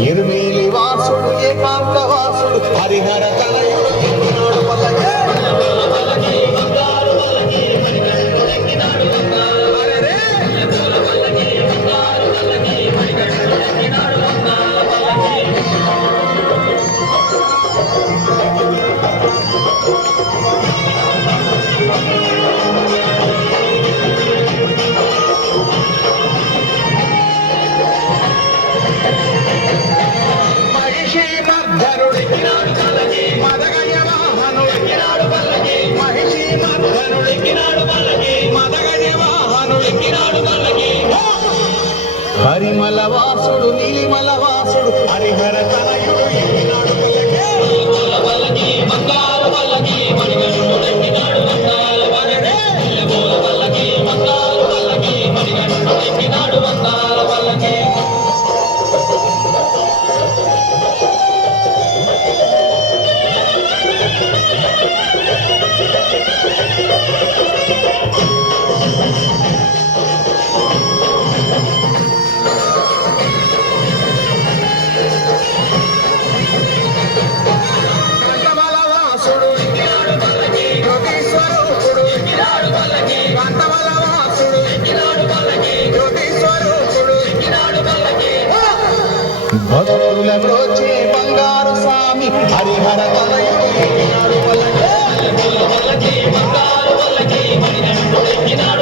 ఎరుమేలి వాసుడు ఏకాంత వాసుడు హరిహర తనయుడు ఎక్కినాడు పల్లకి హరిమల వాసుడు నీలిమల వాసుడు హరిహర తనయుడు ఎక్కినాడు పల్లకి మంగారు పల్లకి మణిగణుడు ఎక్కినాడు మంగాల పల్లకి మంగారు పల్లకి మణిగణుడు ఎక్కినాడు మంగాల పల్లకి భక్తుల బ్రోచే బంగారు స్వామి హరిహర తనయుడు ఎక్కినాడు పల్లకి మంగారు పల్లకి మణిగణుడు ఎక్కినాడు